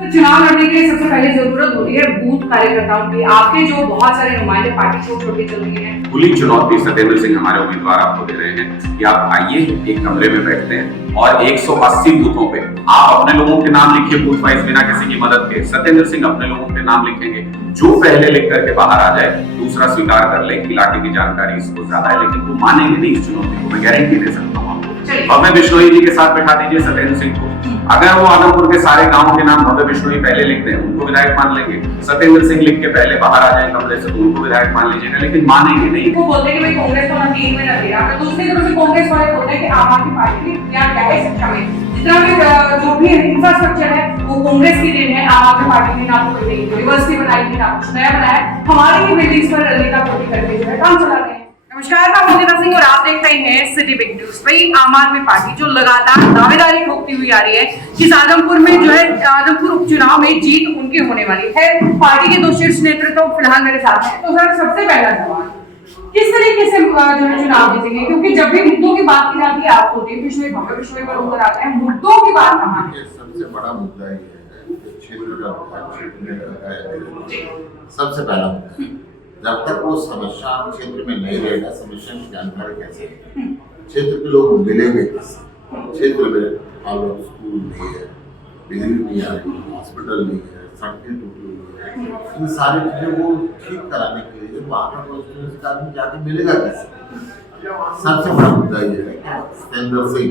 तो चुनाव लड़ने के लिए सबसे पहले जरूरत होती है बूथ कार्यकर्ताओं की। आपके जो बहुत सारे नुमाइंदे पार्टी छोड़ छोड़ के चल रही है। खुली चुनौती सत्येंद्र सिंह हमारे उम्मीदवार आपको दे रहे हैं कि आप आइए, एक कमरे में बैठते हैं और 180 बूथों पे आप अपने लोगों के नाम लिखिए, बूथ वाइज, बिना किसी की मदद के। सत्येंद्र सिंह अपने लोगों के नाम लिखेंगे, जो पहले लिख करके बाहर आ जाए दूसरा स्वीकार कर ले कि लाठी की जानकारी इसको ज्यादा है, लेकिन वो मानेंगे नहीं इस चुनौती को, मैं गारंटी दे सकता हूँ आपको। भव्य बिश्नोई जी के साथ बैठा दीजिए सत्येंद्र सिंह को, अगर वो आदमपुर के सारे गांवों के नाम भव्य बिश्नोई पहले लिख दें, उनको विधायक मान लेंगे। सत्येंद्र सिंह लिख के पहले बाहर आ जाए कमरे से, तो उनको विधायक मान लीजिएगा, लेकिन मानेंगे नहीं। वो बोलते हैं कि भाई कांग्रेस को ना 3 में ना दिया, दूसरी तरफ से कांग्रेस वाले बोलते हैं कि आम आदमी पार्टी ने क्या क्या है शिक्षा में, जितना भी जो भी इंफ्रास्ट्रक्चर है वो कांग्रेस की देन है। आम आदमी पार्टी ने ना तो कोई यूनिवर्सिटी बनाई थी, ना कुछ नया बनाया, हमारी ही बिल्डिंग्स पर नेता पोती करके जो है काम चला रहे हैं। नमस्कार, मैं मोनिका सिंह और आप देख रहे हैं सिटी बिग न्यूज। भाई आम आदमी पार्टी जो लगातार दावेदारी ठोकती हुई आ रही है कि आदमपुर में जो है आदमपुर उपचुनाव में जीत उनकी होने वाली है। पार्टी के दो शीर्ष नेतृत्व फिलहाल मेरे साथ हैं। तो सर, सबसे पहला सवाल, किस तरीके से जो है चुनाव जीतेंगे? क्योंकि जब भी मुद्दों की बात की जाती है आप होते हैं विश्व भव्य विश्व पर उतर आते हैं, मुद्दों की बात कहाँ है? सबसे बड़ा मुद्दा ये है क्षेत्र का सबसे पहला मुद्दा, जब तक वो समस्या क्षेत्र में नहीं रहेगा, समस्या की जानकारी कैसे, क्षेत्र के लोग मिलेंगे कैसे? क्षेत्र में स्कूल नहीं है, बिजली नहीं आ रही, हॉस्पिटल नहीं है, सड़कें टूटी हुई है, इन सारी चीजें वो ठीक कराने के लिए वहाँ का आदमी जाके मिलेगा कैसे? सबसे बड़ा मुद्दा ये है कि सत्येंद्र सिंह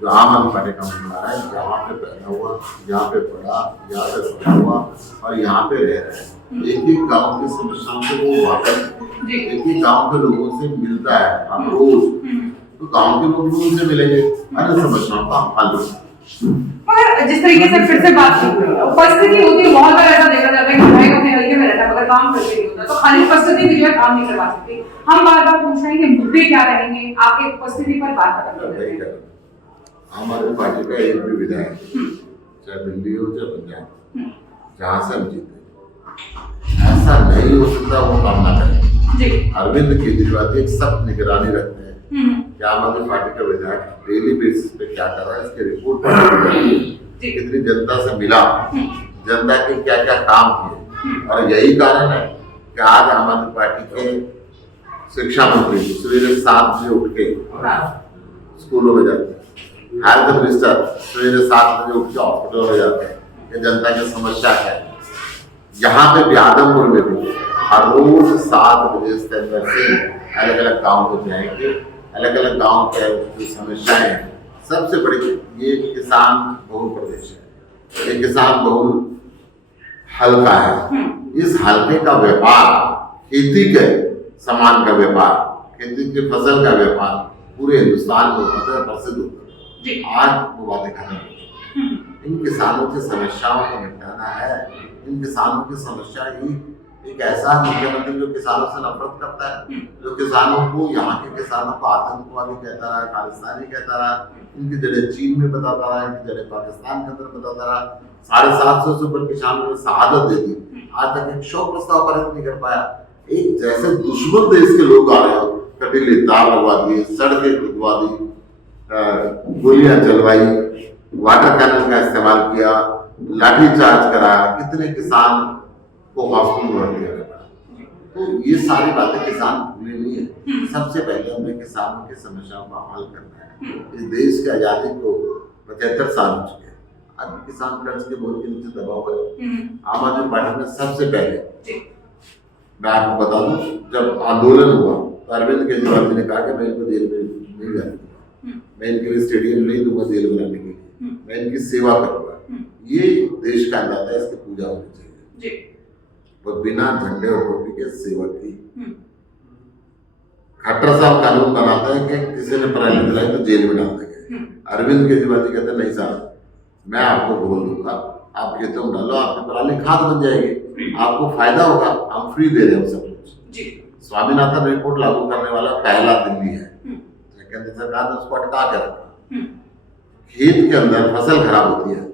जो आम आदमी पार्टी का उम्मीदवार है, यहाँ पे पैदा हुआ, यहाँ पे पढ़ा, यहाँ पे पैदा हुआ और यहाँ पे रह रहे हैं, एक ही गांव की समस्याओं से वो वाकई एक ही गांव के लोगों से मिलता है आप रोज, तो गांव के लोग भी उनसे मिलेंगे, अन्य समस्याओं का हल होगा। मगर जिस तरीके से फिर से बात की उपस्थिति होती है, बहुत बार ऐसा देखा जाता है कि विधायक अपने हल्के में रहता है मगर काम करके नहीं होता, तो खाली उपस्थिति भी जो है काम नहीं करवा सकती। हम बार बार पूछ रहे हैं कि मुद्दे क्या रहेंगे, आपके उपस्थिति पर बात करेंगे। आम आदमी पार्टी का एक भी विधायक, चाहे दिल्ली हो चाहे पंजाब, जहाँ से हम जीते, ऐसा नहीं हो सकता वो काम ना करें। अरविंद केजरीवाल एक सख्त निगरानी रखते हैं कि आम आदमी पार्टी का विधायक डेली बेसिस पे क्या कर रहा है, इसकी रिपोर्ट कितनी जनता से मिला, जनता के क्या क्या काम किए। और यही कारण है कि आज आम आदमी पार्टी के शिक्षा मंत्री सवेरे 7 बजे उठ के स्कूलों में जाते हैं, हेल्थ मिनिस्टर सवेरे 7 बजे उठ के हॉस्पिटल में जाते हैं कि जनता की समस्या क्या है। यहाँ पे भी आदमपुर में भी हर रोज 7 बजे सत्येंद्र सिंह अलग अलग गाँव को जाएंगे, अलग अलग गाँव के जो समस्याएं हैं। सबसे बड़ी ये किसान बहुल प्रदेश है, ये किसान बहुल हल्का है। इस हल्के का व्यापार, खेती के सामान का व्यापार, खेती की फसल का व्यापार पूरे हिंदुस्तान में होता है, प्रसिद्ध होता है। आज वो बातें खत्म, इन किसानों की समस्याओं को निपटाना है। इन किसानों की समस्या ही एक ऐसा मुख्यमंत्री जो किसानों से नफरत करता है, जो किसानों को, यहाँ के किसानों को आतंकवादी कहता रहा, खालिस्तानी कहता रहा, इनकी जड़ें चीन में बताता रहा, इनकी जड़ें पाकिस्तान के अंदर बताता रहा। 750 से ऊपर किसानों ने शहादत दे दी, आज तक एक शोक प्रस्ताव पारित नहीं कर पाया। एक जैसे दुश्मन देश के लोग आ रहे हो, कटीले तार लगवा दिए, सड़कें खुदवा दी, गोलियां चलवाई, वाटर कैनल का इस्तेमाल किया, लाठीचार्ज करा, कितने किसान को हॉस्पिटल में भर्ती करना पड़ा। तो ये सारी बातें किसान भूले नहीं है। सबसे पहले हमें किसानों की समस्याओं का हल करना है। इस देश की आजादी को 75 साल हो चुके हैं, आज किसान कर्ज के बोझ के नीचे दबा हुआ है। आम आदमी पार्टी ने सबसे पहले, मैं आपको बता दूं, जब आंदोलन हुआ तो अरविंद केजरीवाल जी ने कहा कि मैं इनको जेल में नहीं जाने दूंगा, मैं इनके लिए स्टेडियम नहीं दूंगा जेल बनाने के लिए, मैं इनकी सेवा करूंगा। ये देश का अंदाजा है, इसकी पूजा होनी चाहिए। वो बिना झंडे और टोपी के सेवा की। खट्टर साहब कानून बनाता है कि किसी ने पराली जलाई तो जेल में डाल देंगे। अरविंद केजरीवाल जी कहते हैं नहीं साहब, मैं आपको बोल दूंगा, आप खेतों में डालो, आपकी पराली खाद बन जाएगी, आपको फायदा होगा, हम फ्री दे रहे हैं सब कुछ। स्वामीनाथन रिपोर्ट लागू करने वाला पहला दिल्ली है, केंद्र सरकार ने उसको अटका के रखा। खेत के अंदर फसल खराब होती है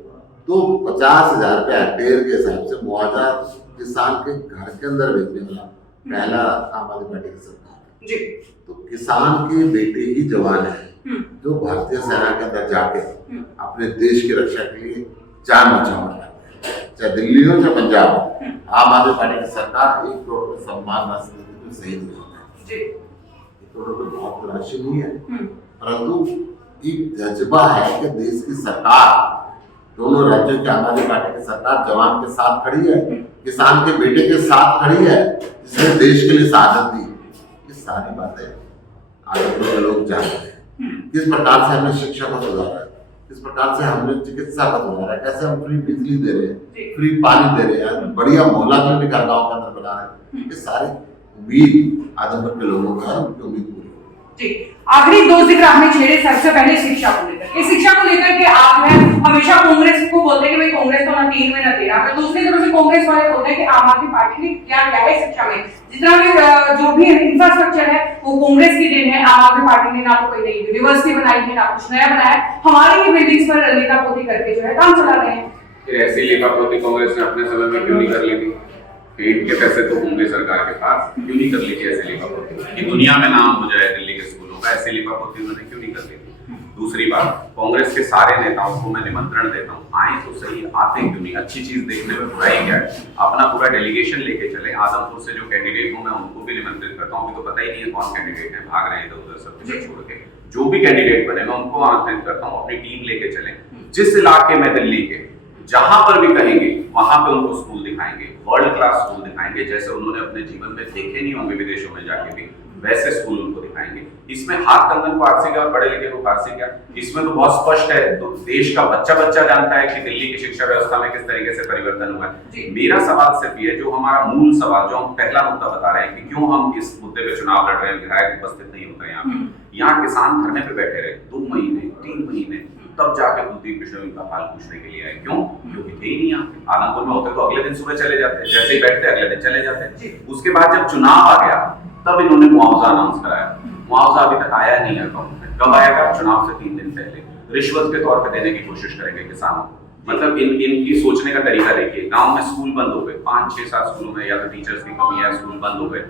तो 50,000 रुपये हेक्टेयर के हिसाब से मुआवजा किसान के घर के अंदर बेचने वाला पहला आम आदमी पार्टी की सरकार है। तो किसान के बेटे ही जवान है जो भारतीय सेना के अंदर जाके अपने देश की रक्षा के लिए जान न्यौछावर करते हैं। चाहे दिल्ली हो चाहे पंजाब हो, आम आदमी पार्टी की सरकार 1 करोड़ रुपए सम्मान राशि देती है, सही नहीं होता है। जी 1 करोड़ रुपए बहुत राशि नहीं है, परंतु एक जज्बा है कि देश की सरकार, दोनों राज्यों की आम आदमी पार्टी की सरकार जवान के साथ खड़ी है, किसान के बेटे के साथ खड़ी है, जिसने देश के लिए शहादत दी। ये सारी बातें आगे के लोग जानते हैं। किस प्रकार से हमने शिक्षा को सुधारा है, किस प्रकार से हमने चिकित्सा को सुधारा है, कैसे हम फ्री बिजली दे रहे हैं, फ्री पानी दे रहे हैं, बढ़िया मोहल्ला क्लिनिक हर गाँव के अंदर बना रहे हैं। ये सारी उम्मीद आदमपुर के लोगों का है, उनकी उम्मीद पूरी होगी। जी आखिरी 2 जिक्र आपने छेड़े। सबसे पहले शिक्षा को लेकर, इस शिक्षा को लेकर के आप है हमेशा कांग्रेस को बोलते हैं कि भाई कांग्रेस तो ना 3 में ना 13 में, दूसरी तरफ से कांग्रेस वाले बोलते हैं कि आम आदमी पार्टी ने क्या क्या है शिक्षा में, जितना भी जो भी इंफ्रास्ट्रक्चर है वो कांग्रेस की देन है। आम आदमी पार्टी ने ना तो कोई नई यूनिवर्सिटी बनाई है, ना कुछ नया बनाया है, हमारी ही बिल्डिंग्स पर लीपापोती करके जो है काम चला रहे हैं। फिर ऐसी लीपापोती कांग्रेस ने अपने समय में क्यों नहीं कर ली थी? पेट के पैसे तो होंगे सरकार के पास, क्यों नहीं कर ली थी ऐसी लीपापोती कि दुनिया में नाम हो जाए दिल्ली के स्कूलों का? ऐसी लीपापोती उन्होंने क्यों नहीं कर ली थी? दूसरी बात, कांग्रेस के सारे नेताओं को मैं निमंत्रण देता हूँ, आए तो सही, आते क्यों नहीं? अच्छी चीज देखने में बुराई क्या है? अपना पूरा डेलीगेशन लेके चले। आदमपुर से जो कैंडिडेट हूँ मैं उनको भी निमंत्रित करता हूँ, अभी तो पता ही नहीं है कौन कैंडिडेट है, भाग रहे हैं इधर उधर सब कुछ छोड़ के। जो भी कैंडिडेट बने मैं उनको आमंत्रित करता हूँ, अपनी टीम लेके चले। जिस इलाके में दिल्ली के जहां पर भी कहेंगे वहां पे उनको स्कूल दिखाएंगे, वर्ल्ड क्लास स्कूल दिखाएंगे, जैसे उन्होंने अपने जीवन में देखे नहीं होंगे विदेशों में जाके भी, वैसे स्कूल उनको दिखाएंगे। इसमें हाथ कंगन को आरसी क्या और पढ़े लिखे को फारसी क्या? इसमें तो बहुत स्पष्ट है, तो देश का बच्चा जानता है कि दिल्ली की शिक्षा व्यवस्था में किस तरीके से परिवर्तन हुआ है। मेरा सवाल सिर्फ ये, जो हमारा मूल सवाल, जो हम पहला मुद्दा बता रहे हैं कि क्यों हम इस मुद्दे पे चुनाव लड़ रहे हैं, विधायक उपस्थित नहीं होता यहाँ किसान धरने पे बैठे रहे 2 महीने 3 महीने, तब जाके कुलदीप बिश्नोई का हाल पूछने के लिए आए। क्यों? क्योंकि थे ही नहीं यहाँ पे। आदमपुर में होते तो अगले दिन सुबह चले जाते, जैसे ही बैठते अगले दिन चले जाते। उसके बाद जब चुनाव आ गया तब इन्होंने मुआवजा अनाउंस कराया। मुआवजा अभी तक आया नहीं है अकाउंट में। कब आएगा? चुनाव से 3 दिन पहले। रिश्वत के तौर पे देने की कोशिश करेंगे किसानों को। मतलब इनकी सोचने का तरीका देखिए। गांव में स्कूल बंद हो गए, 5 6 7 स्कूलों में या तो टीचर्स की कमी है, स्कूल बंद हो गए।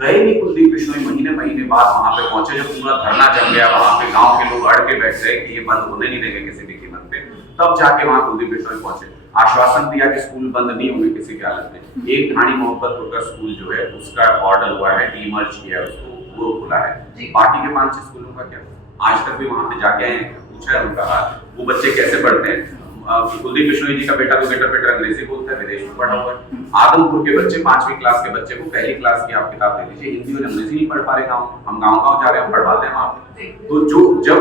गए नहीं कुलदीप बिश्नोई, महीने बाद वहां पे पहुंचे, जब पूरा धरना जम गया, वहां पे गांव के लोग अड़ के बैठ गए कि ये बंद होने नहीं देंगे किसी भी कीमत पे, तब जाके वहां कुलदीप बिश्नोई पहुंचे, आश्वासन दिया कि स्कूल बंद नहीं होंगे किसी की हालत में। एक ढाणी मोहब्बतपुर का स्कूल जो है उसका ऑर्डर हुआ है, डीमर्ज किया है उसको, वो खुला है। बाकी के 5 6 स्कूलों का क्या? आज तक भी वहां पे जाके आए, पूछा है उनका हाल, वो बच्चे कैसे पढ़ते हैं। कुलदीप बिश्नोई जी का बेटा तो बेटा अंग्रेजी बोलता है, विदेश में पढ़ा हुआ है। आदमपुर के बच्चे 5वीं क्लास के बच्चे को पहली क्लास की आप किताब दे दीजिए, हिंदी और अंग्रेजी नहीं पढ़ पा रहे गाँव, हम गाँव जा रहे हैं, पढ़वाते हैं वहाँ पे। तो जब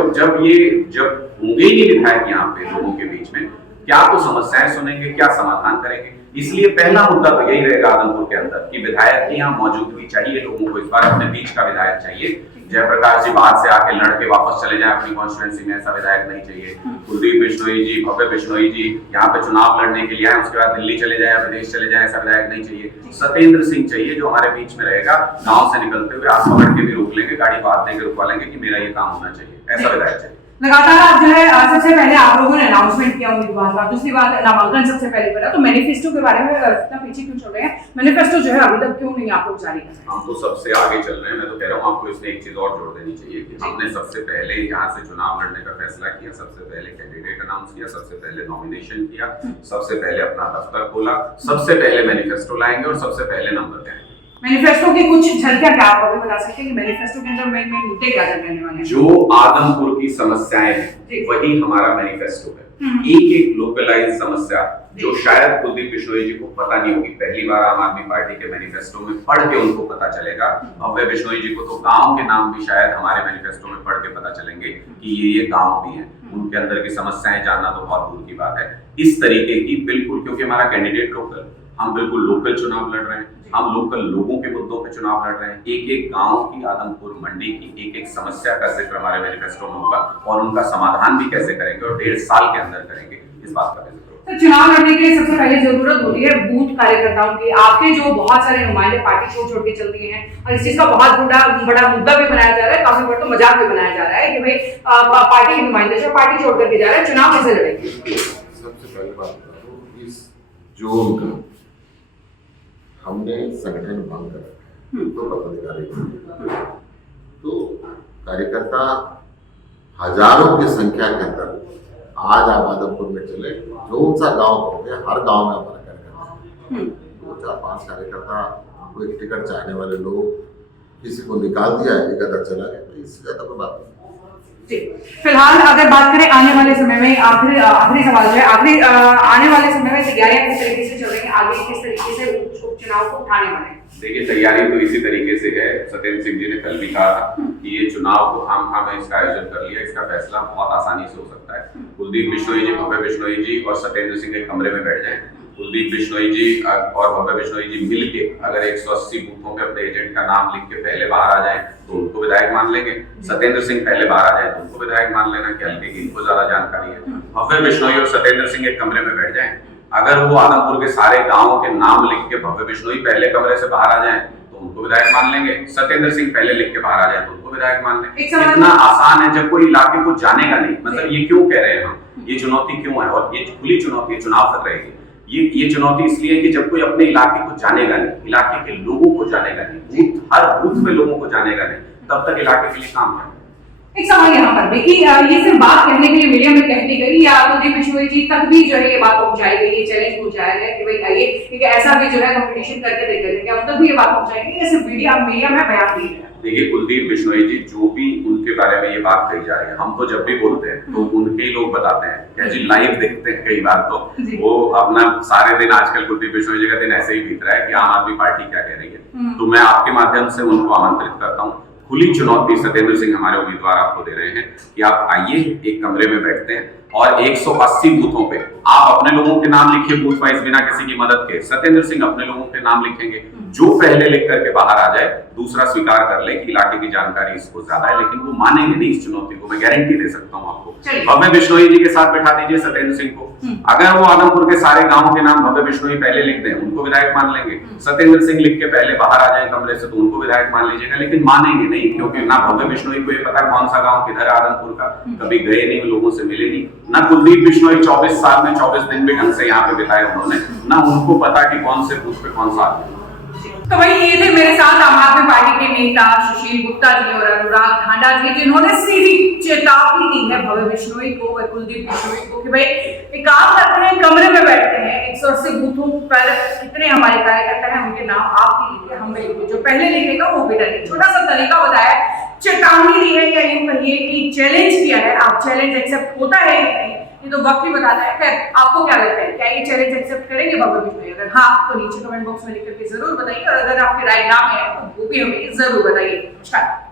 होंगे ही नहीं विधायक यहाँ पे लोगों के बीच में, क्या तो समस्याएं सुनेंगे, क्या समाधान करेंगे? इसलिए पहला मुद्दा तो यही रहेगा आदमपुर के अंदर कि विधायक की यहाँ मौजूदगी चाहिए लोगों को। इस बार अपने बीच का विधायक चाहिए। जयप्रकाश जी बाहर से आके लड़के वापस चले जाए अपनी कॉन्स्टिट्यूएंसी में, ऐसा विधायक नहीं चाहिए। कुलदीप बिश्नोई जी, भव्य बिश्नोई जी यहाँ पे चुनाव लड़ने के लिए आए, उसके बाद दिल्ली चले जाए, विदेश चले जाए, ऐसा विधायक नहीं चाहिए। सत्येंद्र सिंह चाहिए जो हमारे बीच में रहेगा, गाँव से निकलते हुए आप पकड़ के भी रोक लेंगे, गाड़ी बात देकर रुकवा लेंगे कि मेरा ये काम होना चाहिए, ऐसा विधायक चाहिए। लगातार आप जो है सबसे पहले आप लोगों ने अनाउंसमेंट किया उम्मीदवार का, दूसरी बात नामांकन सबसे पहले करा, तो मैनिफेस्टो के बारे में इतना पीछे क्यों चल रहे हैं? मैनिफेस्टो जो है अभी तक क्यों नहीं आप लोग जारी कर रहे हैं? हम तो सबसे आगे चल रहे हैं। मैं तो कह रहा हूँ आपको इसमें एक चीज और जोड़ देनी चाहिए कि हमने सबसे पहले यहाँ से चुनाव लड़ने का फैसला किया, सबसे पहले कैंडिडेट अनाउंस किया, सबसे पहले नॉमिनेशन किया, सबसे पहले अपना दफ्तर खोला, सबसे पहले मैनिफेस्टो लाएंगे और सबसे पहले नंबर देंगे। मैनिफेस्टो की कुछ झलकियां क्या आप हमें बता सकते हैं कि मैनिफेस्टो के अंदर मेन मुद्दे क्या रहने वाले हैं? जो आदमपुर की समस्याएं हैं वही हमारा मैनिफेस्टो है। एक लोकलाइज समस्या जो शायद कुलदीप बिश्नोई जी को पता नहीं होगी, पहली बार आम आदमी पार्टी के मैनिफेस्टो में पढ़ के उनको पता चलेगा। भव्य बिश्नोई जी को तो गांव के नाम भी शायद हमारे मैनिफेस्टो में पढ़ के पता चलेंगे कि ये गांव भी हैं, उनके अंदर की समस्याएं जानना तो बहुत दूर की बात है। इस तरीके की बिल्कुल, क्योंकि हमारा कैंडिडेट लोकल, हम बिल्कुल लोकल चुनाव लड़ रहे हैं, हम लोकल लोगों के मुद्दों पे चुनाव लड़ रहे हैं। एक गांव की, आदमपुर मंडी की एक समस्या का जिक्र हमारे मैनिफेस्टो में होगा और उनका समाधान भी कैसे करेंगे और 1.5 साल के अंदर करेंगे, इस बात का जिक्र होगा। तो चुनाव लड़ने के लिए सबसे पहले जरूरत होती है बूथ कार्यकर्ताओं की। आपके जो बहुत सारे नुमाइंदे पार्टी छोड़ के चल दिए हैं और इस चीज का बहुत बड़ा मुद्दा भी बनाया जा रहा है, काफी बड़ा तो मजाक भी बनाया जा रहा है कि भाई पार्टी के नुमाइंदे जो पार्टी छोड़ करके जा रहे हैं, चुनाव कैसे लड़ेंगे? सबसे पहले बात बताओ, इस जोन का हमने संगठन भंग कर रखा है, तो पदाधिकारी तो कार्यकर्ता हजारों की संख्या के अंदर आज आप आदमपुर में चले, जो सा गांव हो गया, हर गांव में हमारा 2 4 5 कार्यकर्ता कोई टिकट चाहने वाले लोग किसी को निकाल दिया है, निकाल चला गया, तो इससे ज्यादा कोई बात नहीं। जी, फिलहाल अगर बात करें आने वाले समय में, आखिरी सवाल जो है, आने वाले समय में तैयारियां किस तरीके से चल रही हैं, आगे किस तरीके से उपचुनाव को उठाने वाले हैं? देखिए, तैयारी तो इसी तरीके से है। सत्येंद्र सिंह जी ने कल भी कहा था कि ये चुनाव को खामखा में इसका आयोजन कर लिया, इसका फैसला बहुत आसानी से हो सकता है। कुलदीप बिश्नोई जी, भव्य बिश्नोई जी और सत्येंद्र सिंह एक कमरे में बैठ जाएं। कुलदीप बिश्नोई जी और भव्य बिश्नोई जी मिलके अगर 180 बूथों पे अपने एजेंट का नाम लिख के पहले बाहर आ जाएं तो उनको विधायक मान लेंगे। सत्येंद्र सिंह पहले बाहर आ जाए तो उनको विधायक मान लेना, क्या कि इनको ज्यादा जानकारी है। भव्य बिश्नोई और सत्येंद्र सिंह एक कमरे में बैठ जाएं, अगर वो आदमपुर के सारे गाँव के नाम लिख के भव्य बिश्नोई पहले कमरे से बाहर आ जाए तो उनको विधायक मान लेंगे। सत्येंद्र सिंह पहले लिख के बाहर आ जाए तो उनको विधायक मान लेंगे। इतना आसान है जब कोई इलाके को जानेगा नहीं। मतलब ये क्यों कह रहे हैं हम, ये चुनौती क्यों है, और ये खुली चुनौती चुनाव तक रहेगी। ये चुनौती इसलिए कि जब कोई अपने इलाके को जानेगा नहीं, इलाके के लोगों को जानेगा नहीं, हर बूथ पे लोगों को जानेगा नहीं, तब तक इलाके के लिए काम है। एक सवाल यहाँ पर भी कि ये सिर्फ बात कहने के लिए मीडिया में कह दी गई, या कुलदीप बिश्नोई जी तक भी जो है ये बात पहुंचाई गई, ये चैलेंज पहुंचाया गया कि भाई आइए, ठीक है, ऐसा भी जो है कंपटीशन करके देखेंगे, क्या उन तक भी ये बात पहुंचाएंगे या सिर्फ मीडिया में बयान दी है? देखिए, कुलदीप बिश्नोई जी जो भी उनके बारे में ये बात कही जा रही है, हम तो जब भी बोलते हैं तो उनके ही लोग बताते हैं, क्या जी लाइव देखते हैं कई बार, तो वो अपना सारे दिन, आजकल कुलदीप बिश्नोई जी का दिन ऐसे ही बीत रहा है कि आम आदमी पार्टी क्या कह रही है। तो मैं आपके माध्यम से उनको आमंत्रित करता हूँ, खुली चुनौती सत्येंद्र सिंह हमारे उम्मीदवार आपको दे रहे हैं कि आप आइए, एक कमरे में बैठते हैं और 180 बूथों पे आप अपने लोगों के नाम लिखिए बूथ वाइज, बिना किसी की मदद के। सत्येंद्र सिंह अपने लोगों के नाम लिखेंगे, जो पहले लिख करके बाहर आ जाए, दूसरा स्वीकार कर ले कि इलाके की जानकारी इसको ज्यादा है, लेकिन वो मानेंगे नहीं इस चुनौती को, मैं गारंटी दे सकता हूँ आपको। भव्य बिश्नोई जी के साथ बैठा दीजिए सत्येंद्र सिंह को, अगर वो आदमपुर के सारे गांवों के नाम भव्य बिश्नोई पहले लिख दें, उनको विधायक मान लेंगे। सत्येंद्र सिंह लिख के पहले बाहर आ जाए कमरे से तो उनको विधायक मान लीजिएगा, लेकिन मानेंगे नहीं, क्योंकि ना भव्य बिश्नोई को ये पता कौन सा गांव किधर है आदमपुर का, कभी गए नहीं, लोगों से मिले नहीं। ना कुलदीप बिश्नोई 24 साल में 24 दिन भी ढंग से यहाँ पे बिताए उन्होंने, ना उनको पता कि कौन से बूथ पे कौन सा आदमी। तो वही ये थे मेरे साथ आम आदमी पार्टी के नेता सुशील गुप्ता जी और अनुराग ठांडा जी, जिन्होंने सीधी चेतावनी दी है भव्य बिश्नोई को व कुलदीप बिश्नोई को कि भाई एक काम करते हैं, कमरे में बैठते हैं, 180 बूथों पर कितने हमारे कार्यकर्ता हैं, उनके नाम आप ही लिखिए, हम भी लिखिए, जो पहले लिखेगा वो भी डरे। छोटा सा तरीका बताया, चेतावनी दी है, या यूं कहिए कि चैलेंज किया है। आप चैलेंज एक्सेप्ट होता है या नहीं, ये तो वक्त ही बताता है। खैर, आपको क्या लगता है, क्या ये चैलेंज एक्सेप्ट करेंगे भव्य बिश्नोई? अगर हाँ तो नीचे कमेंट बॉक्स में लिख करके जरूर बताइए, और अगर आपकी राय ना है तो वो भी हमें जरूर बताइए। नमस्कार।